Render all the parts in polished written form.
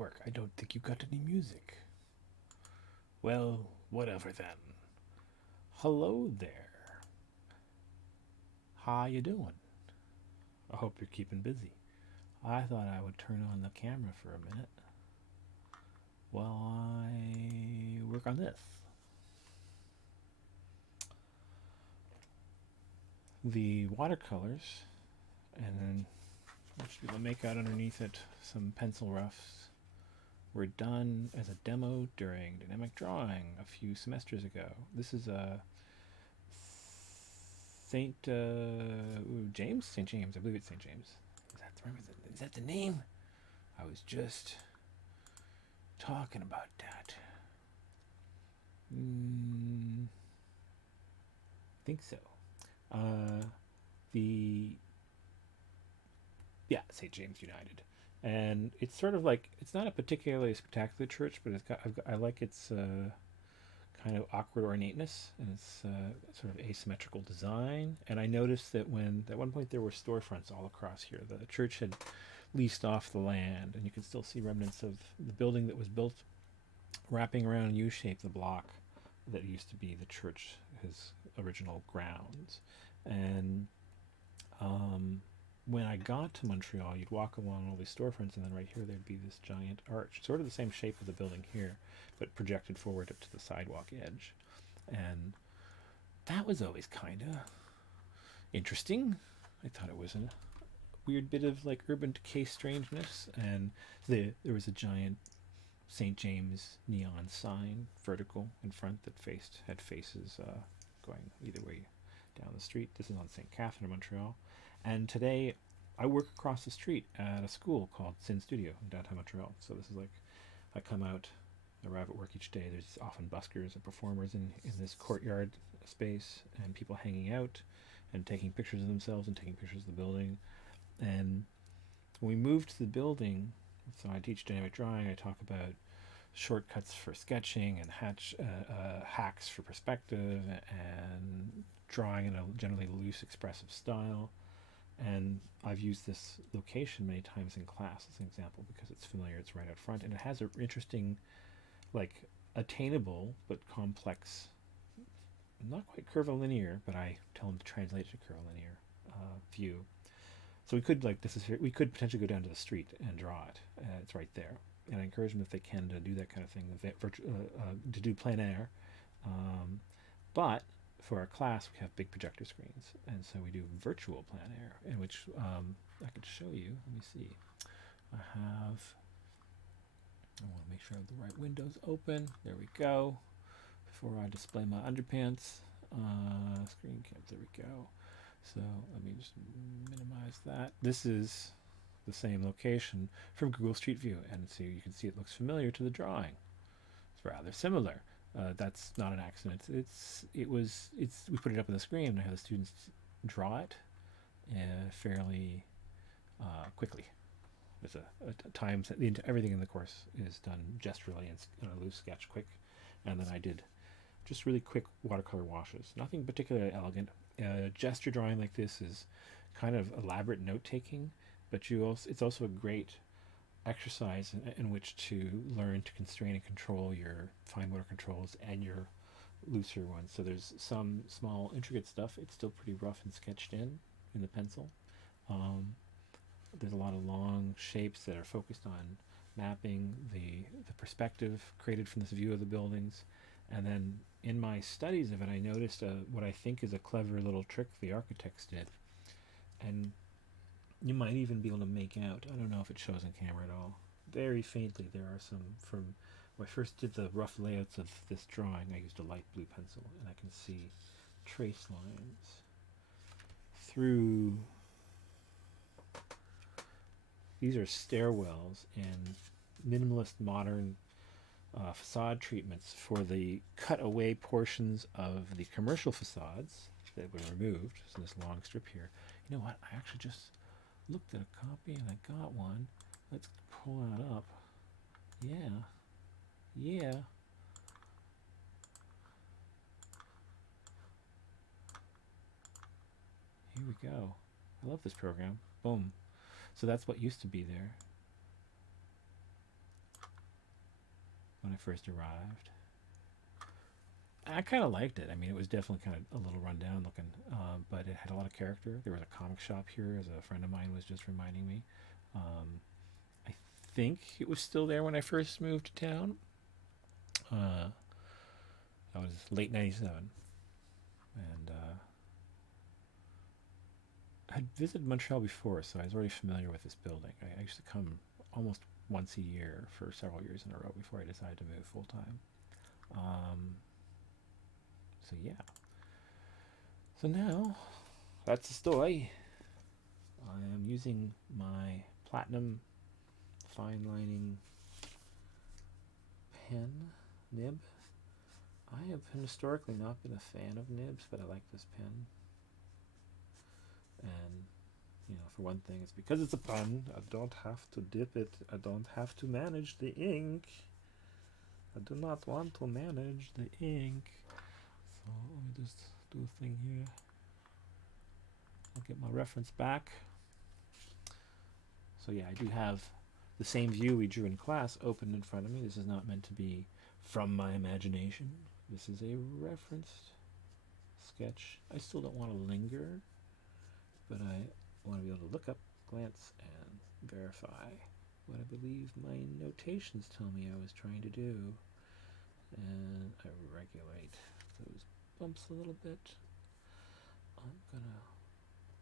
work. I don't think you got any music. Well, whatever then. Hello there. How you doing? I hope you're keeping busy. I thought I would turn on the camera for a minute while I work on this. The watercolors, and then I should be able to make out underneath it some pencil roughs, were done as a demo during dynamic drawing a few semesters ago. This is a Saint James, Saint James. I believe it's Saint James. Is that the name? I was just talking about that. I think so. The Yeah, St. James United, and it's sort of like it's not a particularly spectacular church, but I like its kind of awkward ornateness and its sort of asymmetrical design. And I noticed that when at one point there were storefronts all across here, the church had leased off the land, and you can still see remnants of the building that was built wrapping around U-shape the block that used to be the church, his original grounds. And when I got to Montreal, you'd walk along all these storefronts, and then right here there'd be this giant arch, sort of the same shape of the building here, but projected forward up to the sidewalk edge. And that was always kind of interesting. I thought it was a weird bit of like urban decay strangeness. And there was a giant St. James neon sign, vertical, in front that had faces going either way down the street. This is on St. Catherine in Montreal. And today I work across the street at a school called Syn Studio in downtown Montreal. So this is like, I come out, arrive at work each day. There's often buskers and performers in this courtyard space, and people hanging out and taking pictures of themselves and taking pictures of the building. And when we moved to the building, so I teach dynamic drawing, I talk about shortcuts for sketching and hacks for perspective and drawing in a generally loose expressive style. And I've used this location many times in class as an example because it's familiar, it's right out front, and it has an interesting, like, attainable but complex, not quite curvilinear, but I tell them to translate it to curvilinear view. So we could potentially go down to the street and draw it. It's right there. And I encourage them if they can to do that kind of thing, to do plein air. But for our class, we have big projector screens, and so we do virtual plein air, in which I could show you. Let me see. I want to make sure I have the right windows open. There we go. Before I display my underpants, screen cap. There we go. So let me just minimize that. This is the same location from Google Street View, and so you can see it looks familiar to the drawing. It's rather similar. That's not an accident. We put it up on the screen, and I have the students draw it fairly quickly. There's a time everything in the course is done gesturally and a loose sketch quick, and then I did just really quick watercolor washes. Nothing particularly elegant. Gesture drawing like this is kind of elaborate note taking, but it's also a great exercise in which to learn to constrain and control your fine motor controls and your looser ones. So there's some small intricate stuff. It's still pretty rough and sketched in the pencil. There's a lot of long shapes that are focused on mapping the perspective created from this view of the buildings. And then in my studies of it, I noticed what I think is a clever little trick the architects did. And you might even be able to make out, I don't know if it shows on camera at all, very faintly there are some, from when I first did the rough layouts of this drawing, I used a light blue pencil, and I can see trace lines through. These are stairwells and minimalist modern facade treatments for the cut-away portions of the commercial facades that were removed. So this long strip here. You know what? I actually just looked at a copy and I got one. Let's pull that up. Yeah. Yeah. Here we go. I love this program. Boom. So that's what used to be there. when I first arrived. I kind of liked it. I mean, it was definitely kind of a little rundown looking, but it had a lot of character. There was a comic shop here, as a friend of mine was just reminding me. Um, I think it was still there when I first moved to town. Uh, that was late '97, and I had visited Montreal before, so I was already familiar with this building. I used to come almost once a year for several years in a row before I decided to move full time. Um, so yeah. So now that's the story. I am using my platinum fine lining pen nib. I have historically not been a fan of nibs, but I like this pen. And, you know, for one thing, it's because it's a pen. I don't have to dip it. I don't have to manage the ink. I do not want to manage the ink. So let me just do a thing here. I'll get my reference back. So yeah, I do have the same view we drew in class open in front of me. This is not meant to be from my imagination. This is a referenced sketch. I still don't want to linger, but I want to be able to look up, glance, and verify what I believe my notations tell me I was trying to do. And I regulate those bumps a little bit. I'm gonna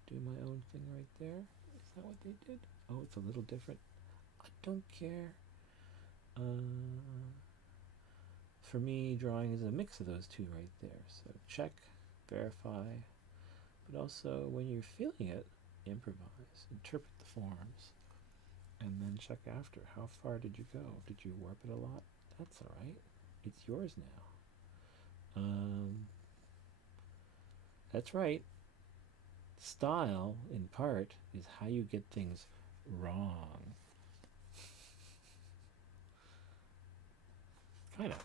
do my own thing right there. Is that what they did? Oh, it's a little different. I don't care. For me, drawing is a mix of those two right there. So check, verify, but also when you're feeling it, improvise, interpret the forms, and then check after. How far did you go? Did you warp it a lot? That's all right. It's yours now. That's right. Style, in part, is how you get things wrong. Kind of.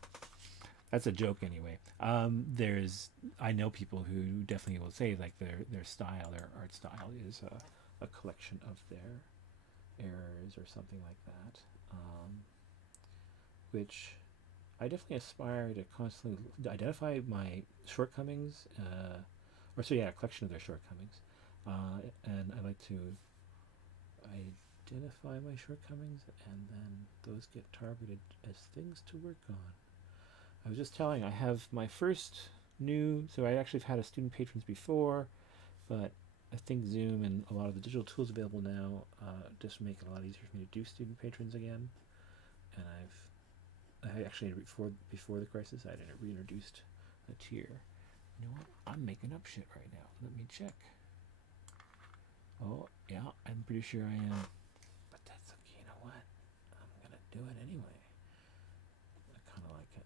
That's a joke anyway. I know people who definitely will say like their style, their art style is a collection of their errors or something like that, which I definitely aspire to constantly identify my shortcomings, a collection of their shortcomings, and I like to identify my shortcomings, and then those get targeted as things to work on. I was just telling, I have my first new, so I actually have had a student patrons before, but I think Zoom and a lot of the digital tools available now just make it a lot easier for me to do student patrons again. And I actually, before the crisis, I had reintroduced a tier. You know what? I'm making up shit right now. Let me check. Oh, yeah, I'm pretty sure I am. But that's okay. You know what? I'm going to do it anyway. I kind of like it.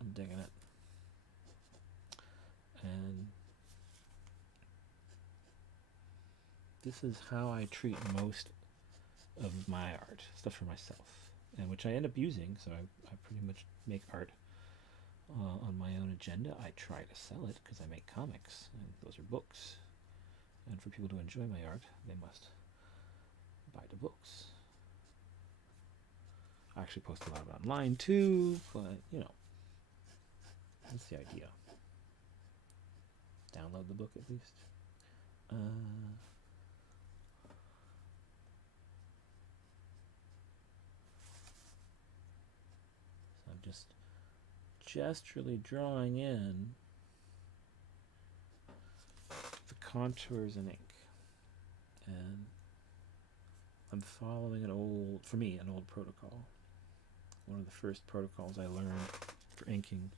I'm digging it. And this is how I treat most of my art, stuff for myself, and which I end up using. So I pretty much make art on my own agenda. I try to sell it because I make comics, and those are books. And for people to enjoy my art, they must buy the books. I actually post a lot of it online too, but you know, that's the idea. Download the book at least. So I'm just gesturally drawing in the contours in ink, and I'm following an old protocol. One of the first protocols I learned for inking.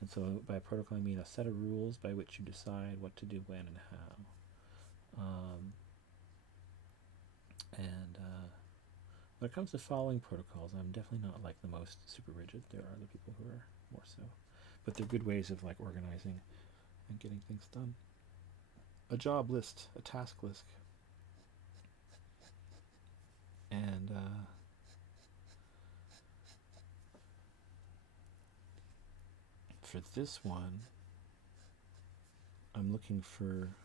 And so by protocol I mean a set of rules by which you decide what to do when and how. When it comes to following protocols, I'm definitely not like the most super rigid. There are other people who are more so. But they're good ways of like organizing and getting things done. A job list, a task list. And for this one, I'm looking for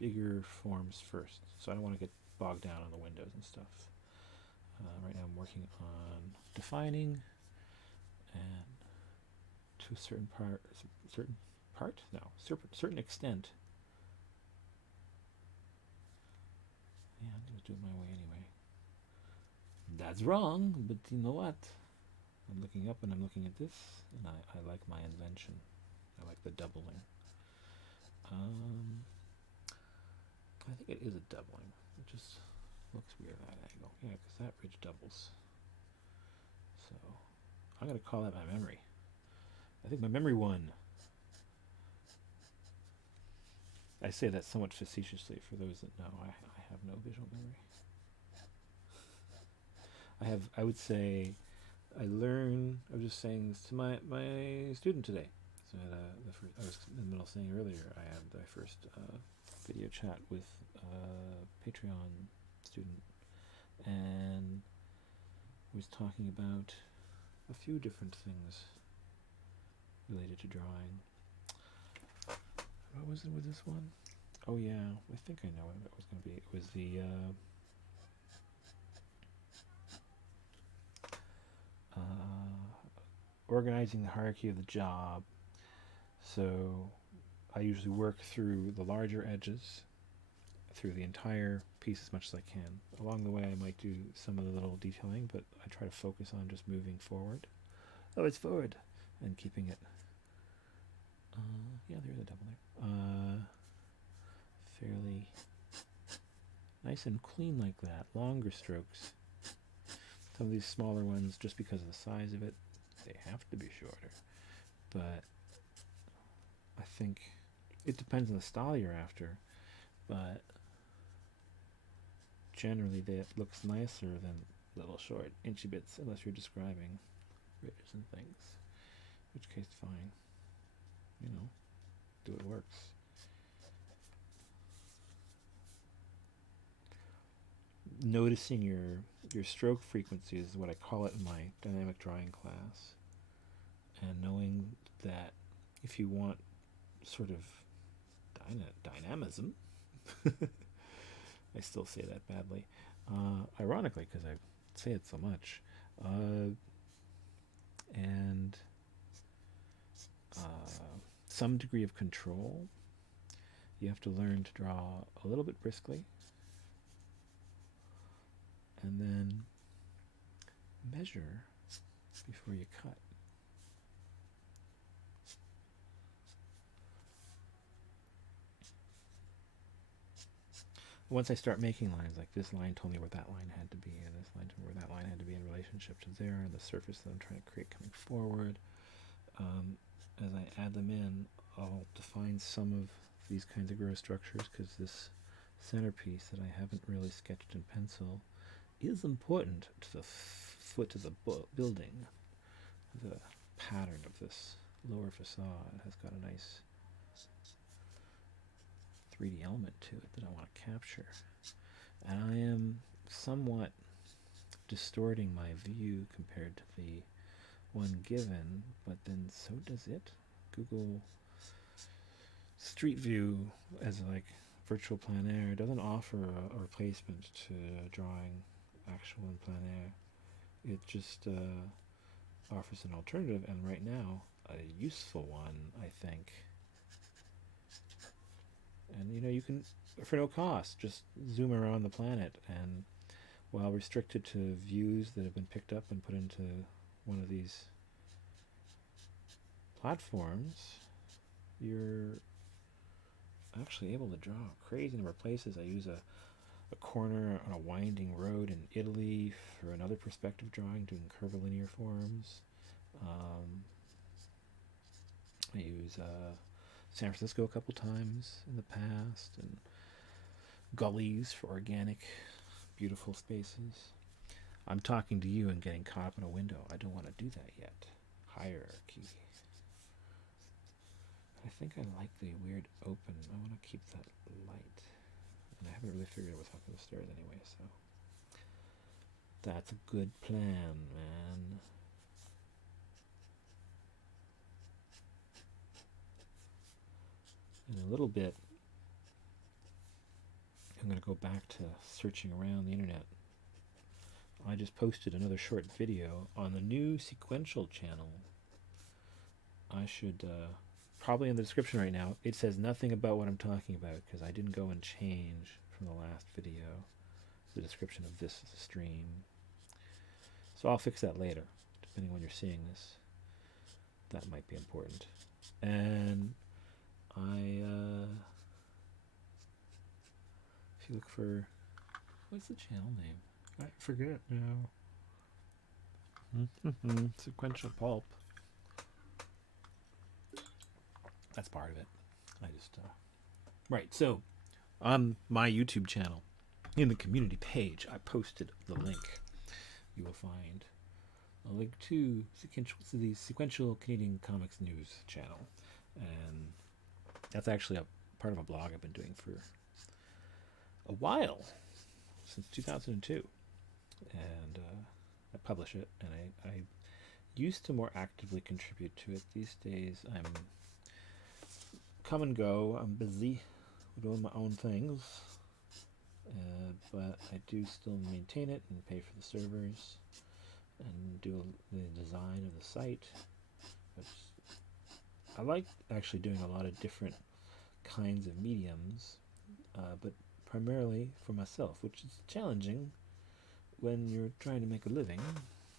bigger forms first. So I don't want to get bogged down on the windows and stuff. Right now I'm working on defining and to a certain part, no, certain extent. Yeah, I'm gonna do it my way anyway. That's wrong, but you know what? I'm looking up and I'm looking at this, and I like my invention. I like the doubling. I think it is a doubling. It just looks weird at that angle. Yeah, because that ridge doubles. So I'm going to call that my memory. I think my memory won. I say that somewhat facetiously for those that know. I have no visual memory. I would say, I was just saying this to my student today. So I was in the middle of saying earlier, I had my first video chat with a Patreon student, and was talking about a few different things related to drawing. What was it with this one? Oh yeah, I think I know what it was going to be. It was the organizing the hierarchy of the job. So I usually work through the larger edges, through the entire piece as much as I can. Along the way I might do some of the little detailing, but I try to focus on just moving forward. Oh, it's forward! And keeping it... yeah, there's a double there. Fairly nice and clean like that. Longer strokes. Some of these smaller ones, just because of the size of it, they have to be shorter. But I think it depends on the style you're after, but generally that looks nicer than little short inchy bits, unless you're describing ridges and things, in which case fine, you know, do what works. Noticing your stroke frequency is what I call it in my dynamic drawing class, and knowing that if you want sort of dynamism, I still say that badly, ironically, because I say it so much, and some degree of control, you have to learn to draw a little bit briskly, and then measure before you cut. Once I start making lines, like this line told me where that line had to be, and this line told me where that line had to be in relationship to there, and the surface that I'm trying to create coming forward. As I add them in, I'll define some of these kinds of gross structures, because this centerpiece that I haven't really sketched in pencil is important to the foot of the building. The pattern of this lower facade has got a nice 3D element to it that I want to capture. And I am somewhat distorting my view compared to the one given, but then so does it. Google Street View as like virtual plein air doesn't offer a replacement to drawing actual in plein air. It just offers an alternative, and right now a useful one, I think. And you know, you can, for no cost, just zoom around the planet, and while restricted to views that have been picked up and put into one of these platforms, you're actually able to draw a crazy number of places. I use a corner on a winding road in Italy for another perspective drawing, doing curvilinear forms. I use San Francisco a couple times in the past, and gullies for organic, beautiful spaces. I'm talking to you and getting caught up in a window. I don't want to do that yet. Hierarchy. I think I like the weird open. I want to keep that light. And I haven't really figured out what's up with the stairs anyway, so that's a good plan, man. In a little bit, I'm going to go back to searching around the internet I just posted another short video on the new Sequential channel. I should, probably in the description right now, it says nothing about what I'm talking about because I didn't go and change from the last video the description of this stream. So I'll fix that later, depending on when you're seeing this. That might be important. And if you look for, what's the channel name? I forget now. Sequential Pulp. That's part of it. I just, right, so on my YouTube channel, in the community page, I posted the link. You will find a link to the Sequential Canadian Comics News channel. And that's actually a part of a blog I've been doing for a while, since 2002. And I publish it, and I used to more actively contribute to it. These days I'm come and go. I'm busy doing my own things, but I do still maintain it and pay for the servers and do the design of the site. I like actually doing a lot of different kinds of mediums, but primarily for myself, which is challenging when you're trying to make a living,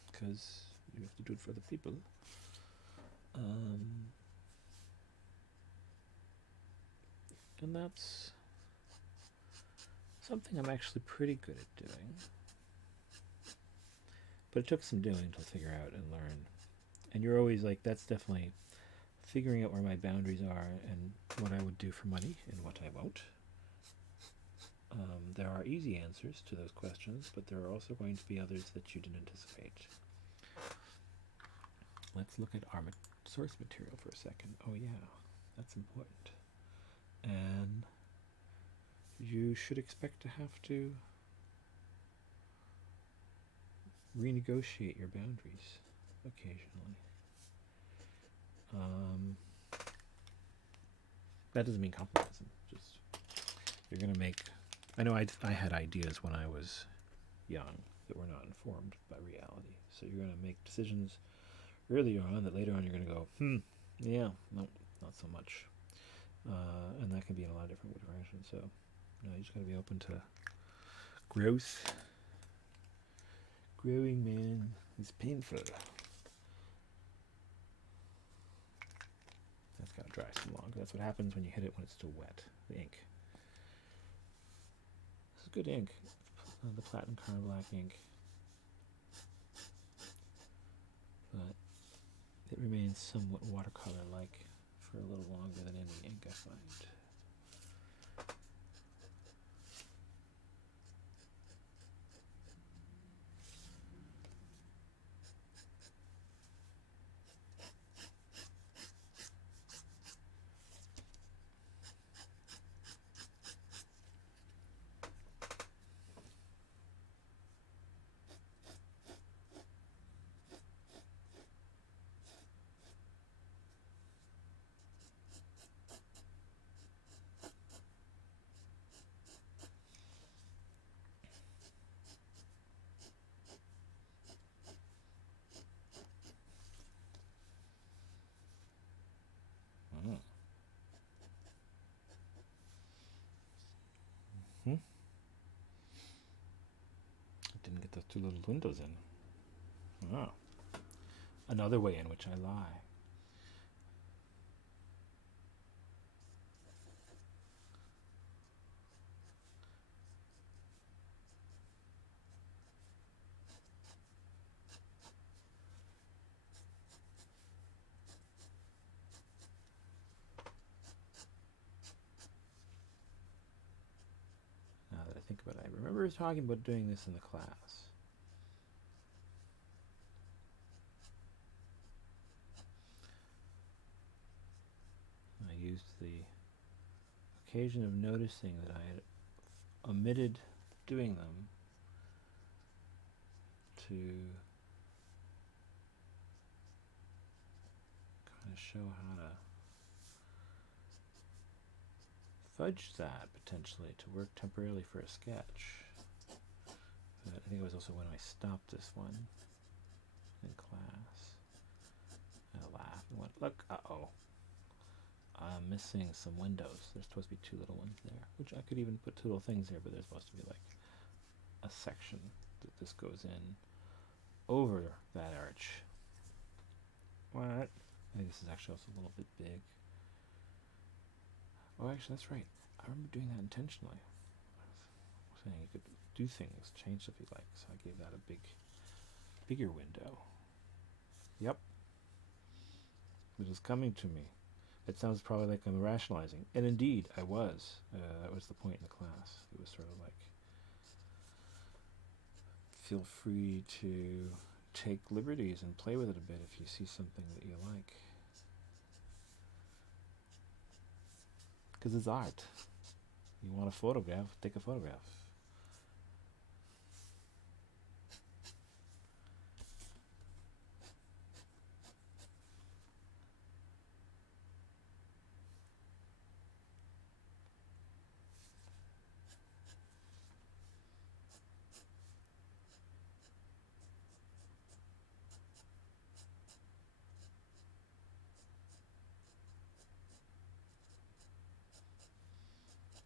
because you have to do it for other people. And that's something I'm actually pretty good at doing. But it took some doing to figure out and learn. And you're always like, that's definitely figuring out where my boundaries are and what I would do for money and what I won't. There are easy answers to those questions, but there are also going to be others that you didn't anticipate. Let's look at our source material for a second. Oh yeah, that's important. And you should expect to have to renegotiate your boundaries occasionally. That doesn't mean compromising. Just you're gonna make. I know I had ideas when I was young that were not informed by reality. So you're gonna make decisions earlier on that later on you're gonna go, yeah, no, not so much. And that can be in a lot of different directions. So you just gotta be open to growth. Growing, man, is painful. That's gotta dry some longer. That's what happens when you hit it when it's still wet. The ink. This is good ink. The platinum carblack ink. But it remains somewhat watercolor-like for a little longer than any ink I find. Didn't get those two little windows in. Oh. Another way in which I lie. Now that I think about it, I remember talking about doing this in the class. I used the occasion of noticing that I had omitted doing them to kind of show how to fudge that potentially to work temporarily for a sketch. But I think it was also when I stopped this one in class. I laughed and went, look, uh-oh. I'm missing some windows. There's supposed to be two little ones there, which I could even put two little things there, but there's supposed to be like a section that this goes in over that arch. What? I think this is actually also a little bit big. Oh, actually, that's right. I remember doing that intentionally. I was saying you could do things, change stuff you like, so I gave that a bigger window. Yep. It is coming to me. It sounds probably like I'm rationalizing. And indeed, I was. That was the point in the class. It was sort of like, feel free to take liberties and play with it a bit if you see something that you like. Because it's art. You want a photograph, take a photograph.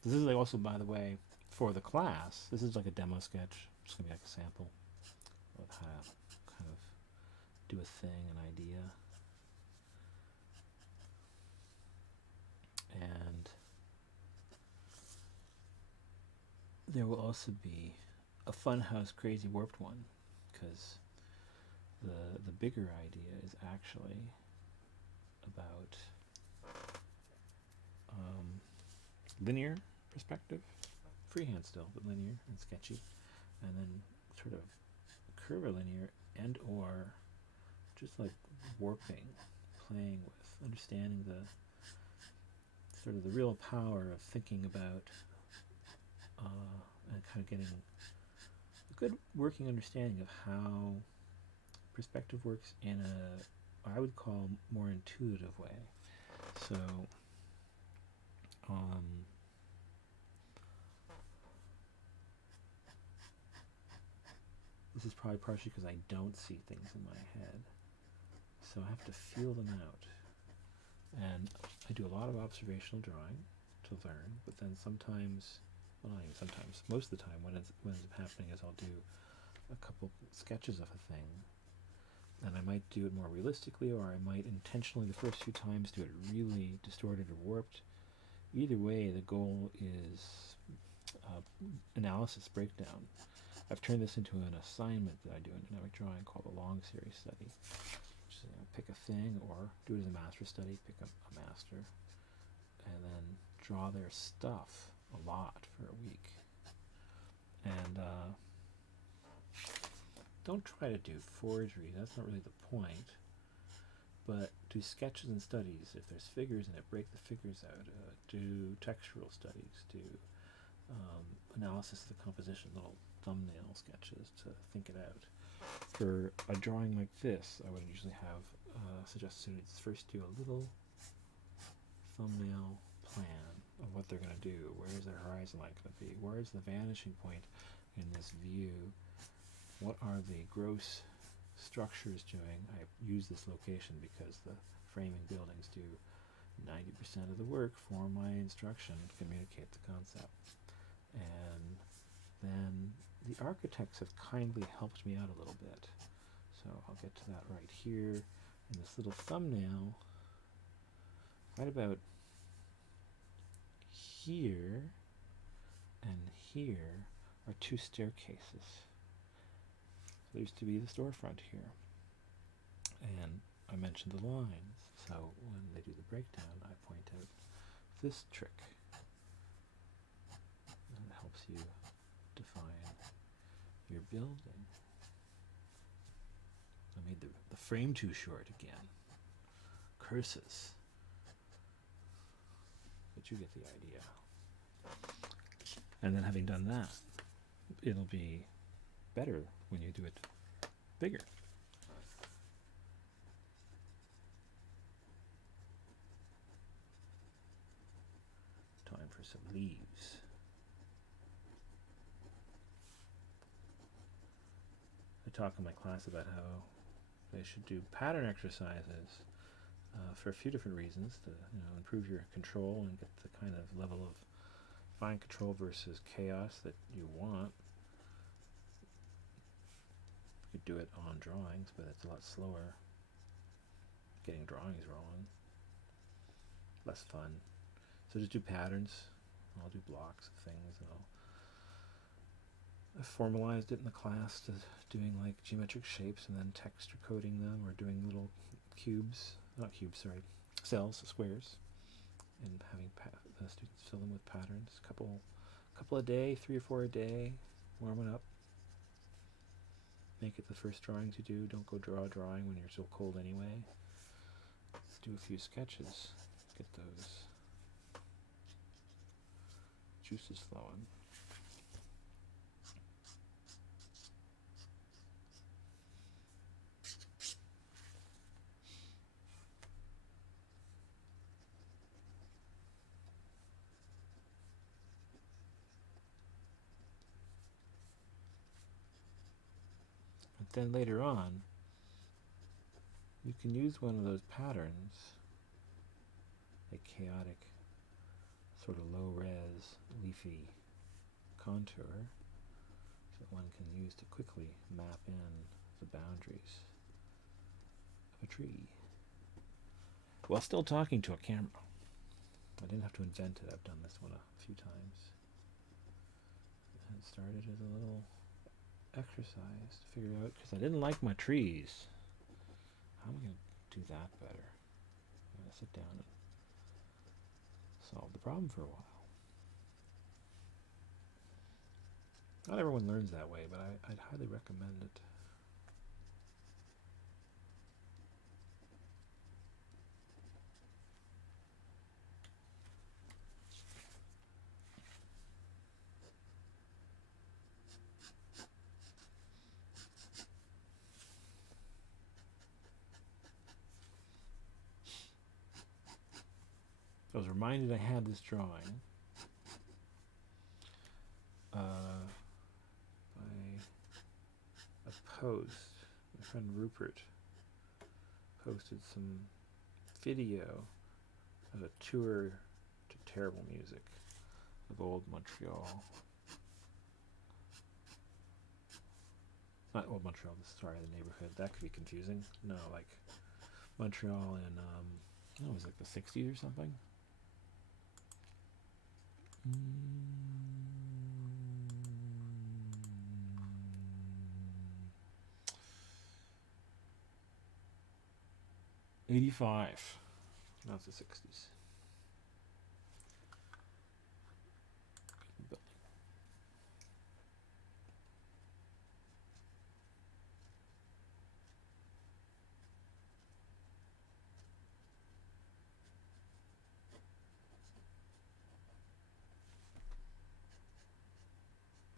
This is like also, by the way, for the class, this is like a demo sketch. It's going to be like a sample of how to kind of do a thing, an idea. And there will also be a funhouse crazy warped one, because the bigger idea is actually about linear perspective, freehand still, but linear and sketchy, and then sort of curvilinear and or just like warping, playing with, understanding the sort of the real power of thinking about and kind of getting a good working understanding of how perspective works in a, I would call, more intuitive way. So this is probably partially because I don't see things in my head, so I have to feel them out. And I do a lot of observational drawing to learn, but then sometimes, well, not even sometimes, most of the time what ends up happening is I'll do a couple sketches of a thing, and I might do it more realistically, or I might intentionally the first few times do it really distorted or warped. Either way, the goal is analysis breakdown. I've turned this into an assignment that I do in dynamic drawing called a long series study. Which is, pick a thing, or do it as a master study, pick a master, and then draw their stuff a lot for a week. And don't try to do forgery, that's not really the point. But do sketches and studies. If there's figures in it, break the figures out. Do textural studies, do analysis of the composition, little thumbnail sketches to think it out. For a drawing like this, I would usually have suggest students first do a little thumbnail plan of what they're going to do. Where is their horizon line going to be? Where is the vanishing point in this view? What are the gross structures doing? I use this location because the framing buildings do 90% of the work for my instruction, communicate the concept. And then the architects have kindly helped me out a little bit. So I'll get to that right here. In this little thumbnail, right about here and here are two staircases. There used to be the storefront here. And I mentioned the lines. So when they do the breakdown, I point out this trick. And it helps you define your building. I made the frame too short again. Curses. But you get the idea. And then having done that, it'll be better when you do it bigger. Time for some leaves. talk in my class about how they should do pattern exercises for a few different reasons to improve your control and get the kind of level of fine control versus chaos that you want. You could do it on drawings, but it's a lot slower. Getting drawings wrong, less fun. So just do patterns. I'll do blocks of things, and I formalized it in the class to doing like geometric shapes and then texture coding them, or doing little cubes, not cubes, sorry, cells, squares, and having the students fill them with patterns. Couple a day, 3 or 4 a day, warming up. Make it the first drawings you do. Don't go draw a drawing when you're so cold anyway. Let's do a few sketches. Get those juices flowing. But then later on, you can use one of those patterns, a chaotic, sort of low-res, leafy contour, that one can use to quickly map in the boundaries of a tree, while still talking to a camera. I didn't have to invent it. I've done this one a few times. And it started as a little exercise to figure out, because I didn't like my trees. How am I going to do that better? I'm going to sit down and solve the problem for a while. Not everyone learns that way, but I'd highly recommend it. I was reminded I had this drawing by a post. My friend Rupert posted some video of a tour to terrible music of old Montreal. Not old Montreal, sorry, the neighborhood. That could be confusing. No, like Montreal in, it was like the 60s or something. 85. Now it's the 60s.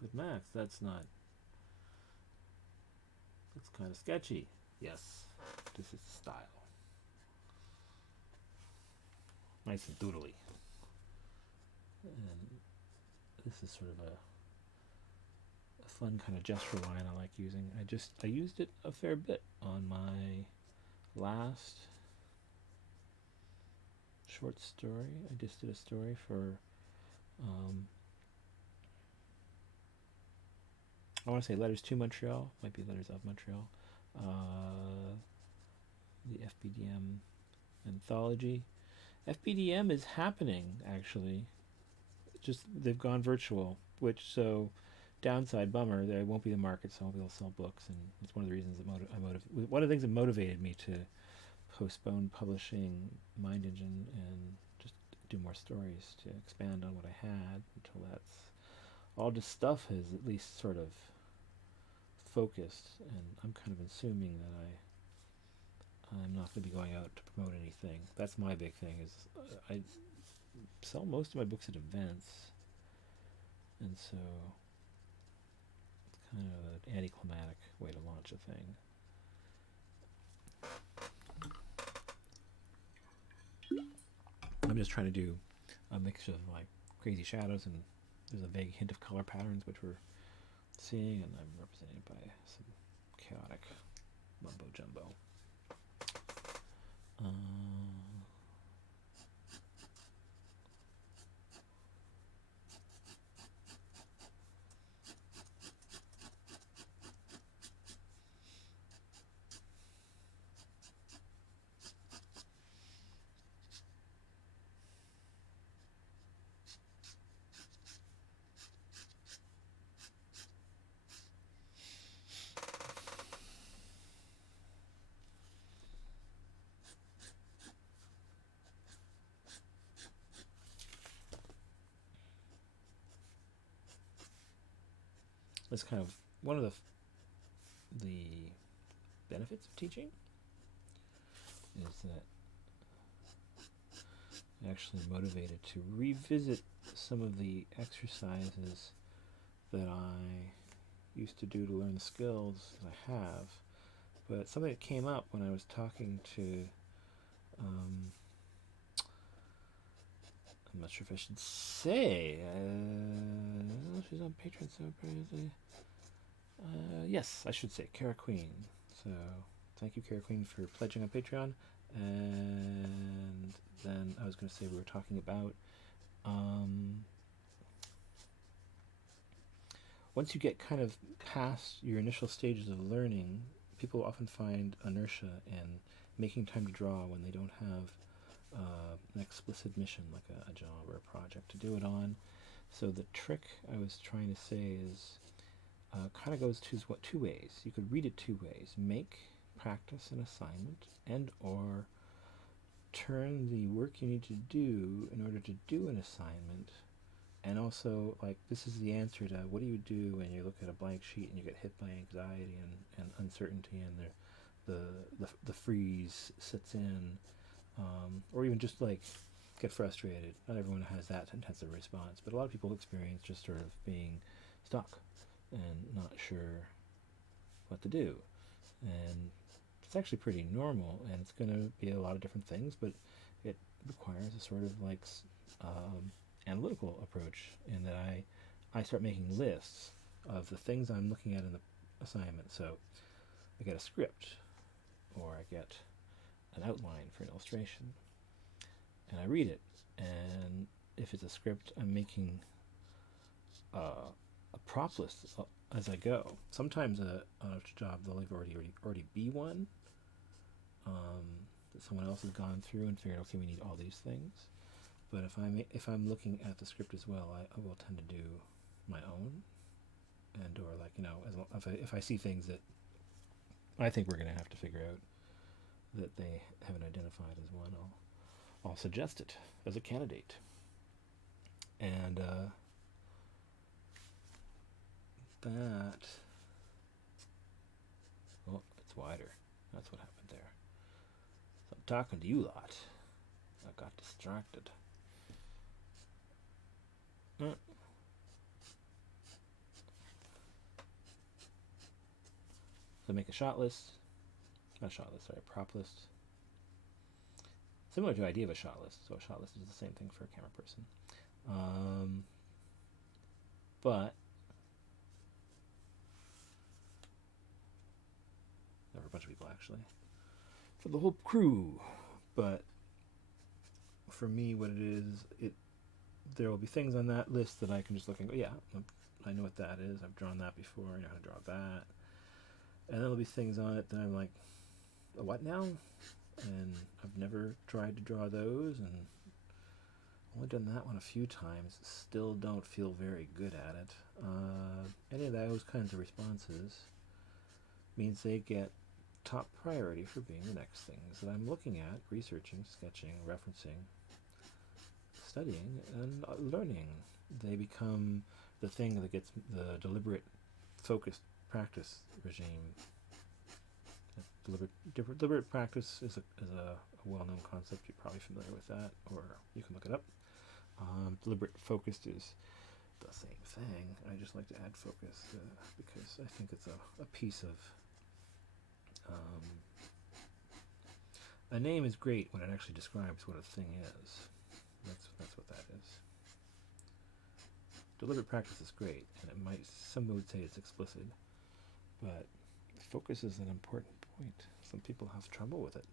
But Max, that's kind of sketchy. Yes, this is style. Nice and doodly. And this is sort of a fun kind of gesture line I like using. I used it a fair bit on my last short story. I just did a story for I want to say Letters to Montreal, might be Letters of Montreal, the FBDM anthology. FBDM is happening, actually. Just they've gone virtual, which, so downside, bummer, there won't be the market, so I won't be able to sell books, and it's one of the reasons that one of the things that motivated me to postpone publishing Mind Engine and just do more stories, to expand on what I had until that's all this stuff has at least sort of focused, and I'm kind of assuming that I'm not going to be going out to promote anything. That's my big thing, is I sell most of my books at events, and so it's kind of an anticlimactic way to launch a thing. I'm just trying to do a mixture of like crazy shadows, and there's a vague hint of color patterns which we're seeing, and I'm represented by some chaotic mumbo jumbo. That's kind of one of the benefits of teaching is that I'm actually motivated to revisit some of the exercises that I used to do to learn the skills I have. But something that came up when I was talking to I'm not sure if I should say. She's on Patreon, so yes, I should say Kara Queen. So thank you, Kara Queen, for pledging on Patreon. And then I was going to say we were talking about once you get kind of past your initial stages of learning, people often find inertia in making time to draw when they don't have an explicit mission like a job or a project to do it on. So the trick I was trying to say is kind of goes to two ways. You could read it two ways. Make practice an assignment and or turn the work you need to do in order to do an assignment. And also, like, this is the answer to what do you do when you look at a blank sheet and you get hit by anxiety and uncertainty and the freeze sets in. Or even just like get frustrated. Not everyone has that intensive response, but a lot of people experience just sort of being stuck and not sure what to do. And it's actually pretty normal, and it's going to be a lot of different things, but it requires a sort of like analytical approach in that I start making lists of the things I'm looking at in the assignment. So I get a script, or I get an outline for an illustration, and I read it, and if it's a script, I'm making a prop list as I go. Sometimes on a job there'll already be one that someone else has gone through and figured, okay, we need all these things. But if I'm looking at the script as well, I will tend to do my own, and or like, you know, if I see things that I think we're going to have to figure out that they haven't identified as one, I'll suggest it as a candidate. And that, oh, it's wider. That's what happened there. So I'm talking to you lot. I got distracted. So make a shot list. Not a shot list, sorry, a prop list. Similar to the idea of a shot list. So a shot list is the same thing for a camera person. But there were a bunch of people actually. For the whole crew. But for me, what it is, there will be things on that list that I can just look and go, yeah, I know what that is. I've drawn that before. I know how to draw that. And there'll be things on it that I'm like, what now? And I've never tried to draw those, and only done that one a few times. Still don't feel very good at it. Any of those kinds of responses means they get top priority for being the next things that I'm looking at, researching, sketching, referencing, studying, and learning. They become the thing that gets the deliberate, focused practice regime. Deliberate practice is a well-known concept. You're probably familiar with that, or you can look it up. Deliberate focused is the same thing. I just like to add focus because I think it's a piece of a name is great when it actually describes what a thing is. That's what that is. Deliberate practice is great, and some would say it's explicit, but focus is an important point. Some people have trouble with it.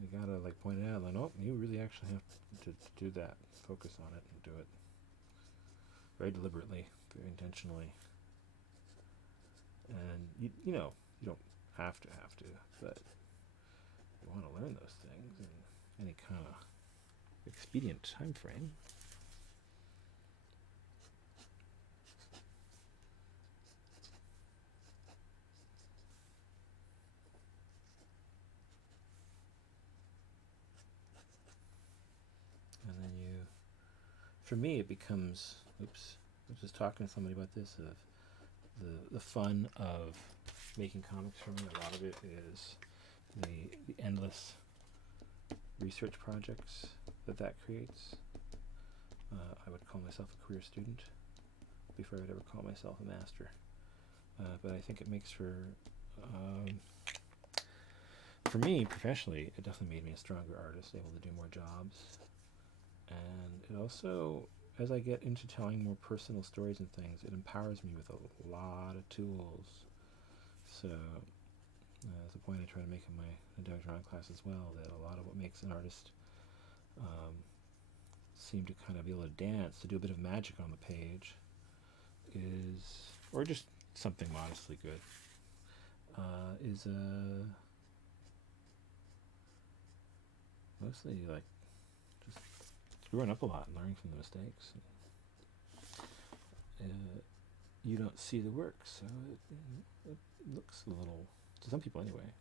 You gotta like point it out, like, oh, you really actually have to do that. Focus on it and do it very deliberately, very intentionally. And you know, you don't have to, but you want to learn those things in any kind of expedient time frame. And then for me, it becomes, oops, I was just talking to somebody about this, of the fun of making comics for me. A lot of it is the endless research projects that creates. I would call myself a career student before I would ever call myself a master. But I think it makes for me professionally, it definitely made me a stronger artist, able to do more jobs. And it also, as I get into telling more personal stories and things, it empowers me with a lot of tools. So that's a point I try to make in my introductory drawing class as well, that a lot of what makes an artist seem to kind of be able to dance, to do a bit of magic on the page, is, or just something modestly good, is mostly like just screwing up a lot and learning from the mistakes. You don't see the work, so it looks a little, to some people anyway.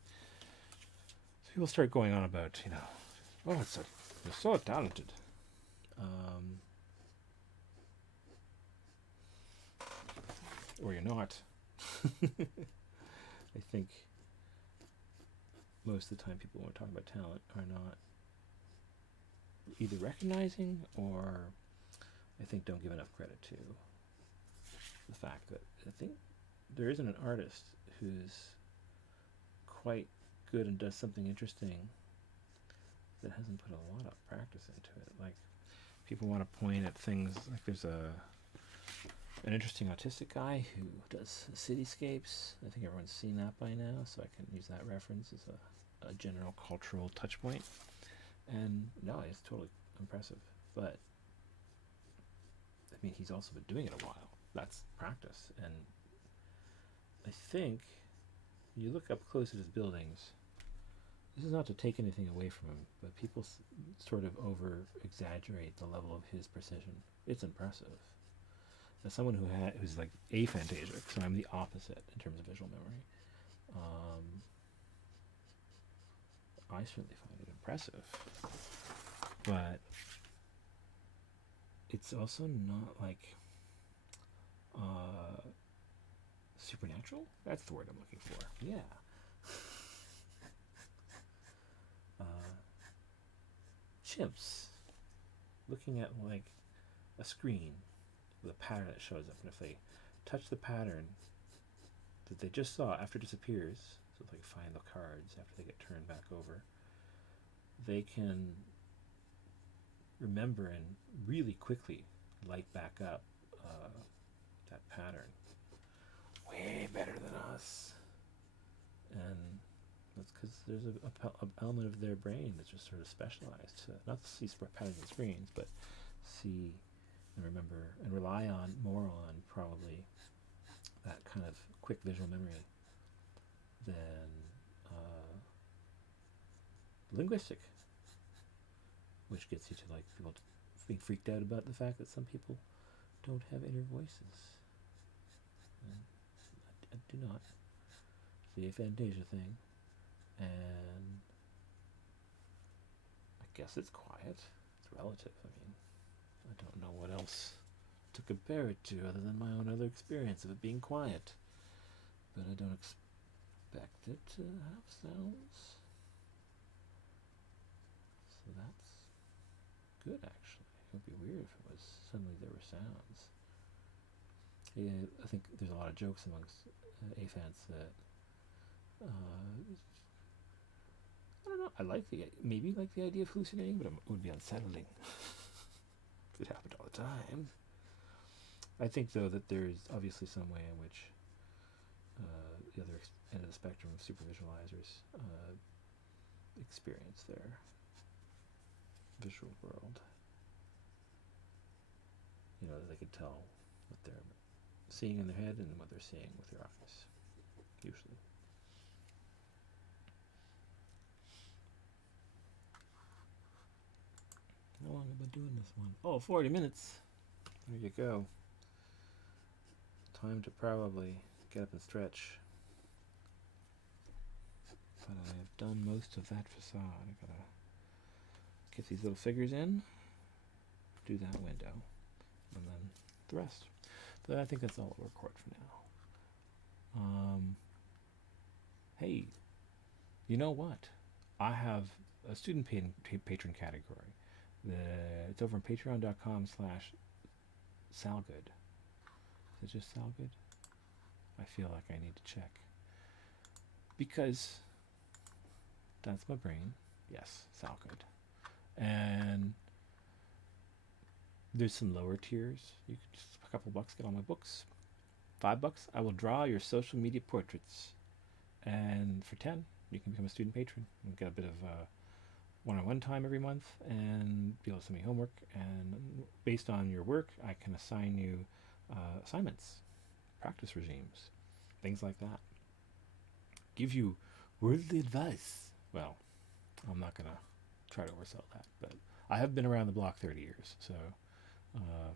So people start going on about, oh, you're so talented. Or you're not. I think most of the time people, when we're talking about talent, are not either recognizing or I think don't give enough credit to the fact that I think there isn't an artist who's quite good and does something interesting that hasn't put a lot of practice into it. Like, people want to point at things like there's an interesting autistic guy who does cityscapes. I think everyone's seen that by now, so I can use that reference as a general cultural touch point. And no, it's totally impressive. But I mean, he's also been doing it a while. That's practice. And I think you look up close at his buildings, this is not to take anything away from him, but people sort of over exaggerate the level of his precision. It's impressive. As someone who's like aphantasic, so I'm the opposite in terms of visual memory, I certainly find it impressive. But it's also not like supernatural? That's the word I'm looking for. Yeah. Chimps looking at like a screen with a pattern that shows up, and if they touch the pattern that they just saw after it disappears, so they find the cards after they get turned back over, they can remember and really quickly light back up that pattern. Way better than us. And that's because there's a element of their brain that's just sort of specialized to not to see patterns on screens, but see and remember and rely on more on probably that kind of quick visual memory than linguistic, which gets you to like people being freaked out about the fact that some people don't have inner voices. I do not. It's the aphantasia thing, and I guess it's quiet. It's relative. I mean, I don't know what else to compare it to other than my own other experience of it being quiet. But I don't expect it to have sounds. So that's good, actually. It would be weird if it was suddenly there were sounds. Yeah, I think there's a lot of jokes amongst aphants that I don't know. I maybe like the idea of hallucinating, but it would be unsettling if it happened all the time. I think though that there's obviously some way in which the other end of the spectrum of super visualizers experience their visual world. You know, they could tell what they're seeing in their head and what they're seeing with their eyes, usually. How long have I been doing this one? Oh, 40 minutes. There you go. Time to probably get up and stretch. But I have done most of that facade. I gotta get these little figures in, do that window, and then the rest. But I think that's all I'll record for now. Hey, you know what? I have a student patron category. It's over on patreon.com/Salgood. Is it just Salgood? I feel like I need to check. Because that's my brain. Yes, Salgood. And there's some lower tiers. You could just a couple bucks get all my books. $5, I will draw your social media portraits. And for 10, you can become a student patron and get a bit of one-on-one time every month and be able to send me homework. And based on your work, I can assign you assignments, practice regimes, things like that. Give you worldly advice. Well, I'm not going to try to oversell that, but I have been around the block 30 years, so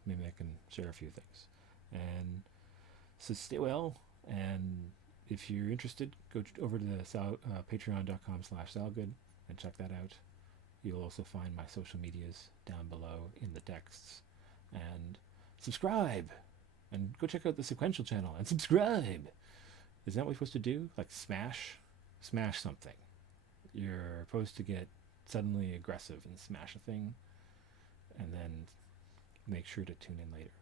maybe I can share a few things. And so stay well, and if you're interested, go over to the patreon.com/Salgood and check that out. You'll also find my social medias down below in the texts. And subscribe! And go check out the Sequential channel and subscribe! Is that what you're supposed to do? Like smash something. You're supposed to get suddenly aggressive and smash a thing, and then make sure to tune in later.